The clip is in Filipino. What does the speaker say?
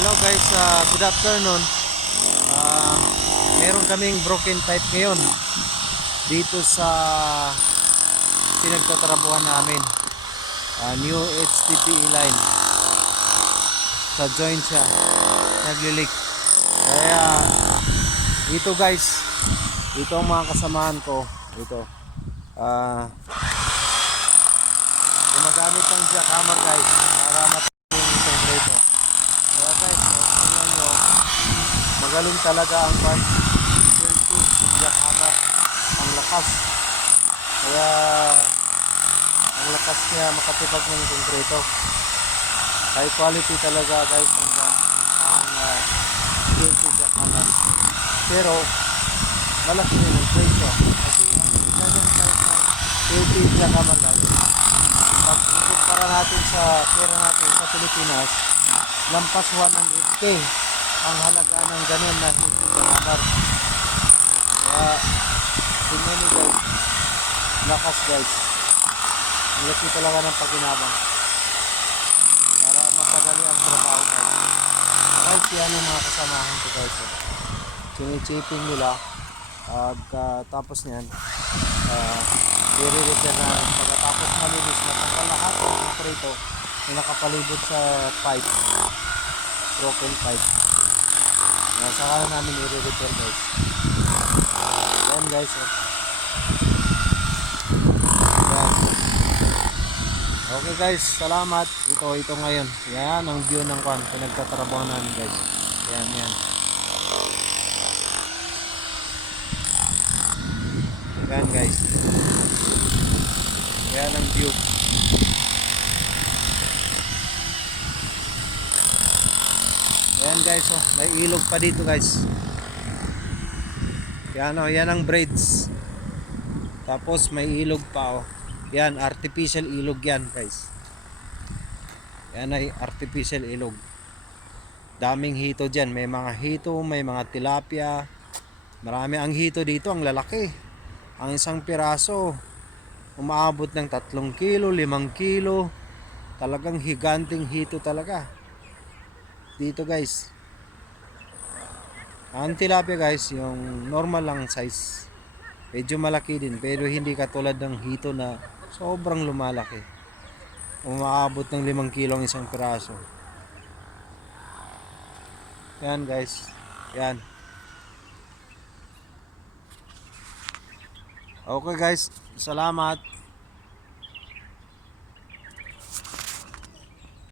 Hello guys, good afternoon. Uh, Meron kaming broken pipe ngayon dito sa pinagtatrabuhan namin. New HDPE line. Sa joint siya. Nagli-leak. Kaya dito guys, ito ang mga kasamahan ko. Ito. Gumagamit ng jackhammer guys para matulong itong rito. Kaya guys, tingnan nyo, magaling talaga ang van 30 jackhammer, ang lakas. Kaya ang lakas niya makatibag ng konkreto. High quality talaga guys ang 30 jackhammer. Pero malaki rin ang presyo kasi ang ganyan kahit na 30 jackhammer guys, pag ikumpara natin sa pera natin sa Pilipinas, lampas 100k ang halaga ng ganun na hindi jackhammer. Kaya tingnan nyo guys, lakas guys, ang laki talaga ng pagkinabang para mapadali ang trabaho guys. Kahit yan ang mga kasamahan ko guys, chinichiping nila tapos niyan i-repair na pagkatapos malinis na tanggal lahat ng konkreto na nakapalibot sa pipe, broken pipe. Saka namin i-repair guys. Yan guys, yan. Okay guys, salamat. Ito ngayon. Yan ang view ng kwan pinagtatrabaho namin guys. Yan. Yan guys. Yan ang view. Yan guys, may ilog pa dito guys. Yan yan ang bridge. Tapos may ilog pa Yan, artificial ilog yan guys. Yan ay artificial ilog. Daming hito dyan. May mga hito, may mga tilapia. Marami ang hito dito, ang lalaki. Ang isang piraso umaabot ng 3 kilo, 5 kilo. Talagang higanting hito talaga dito guys. Ang tilapia guys, yung normal lang size, medyo malaki din pero hindi katulad ng hito na sobrang lumalaki. Umaabot ng 5 kilo ang isang piraso. Yan guys, yan. Okay guys, salamat.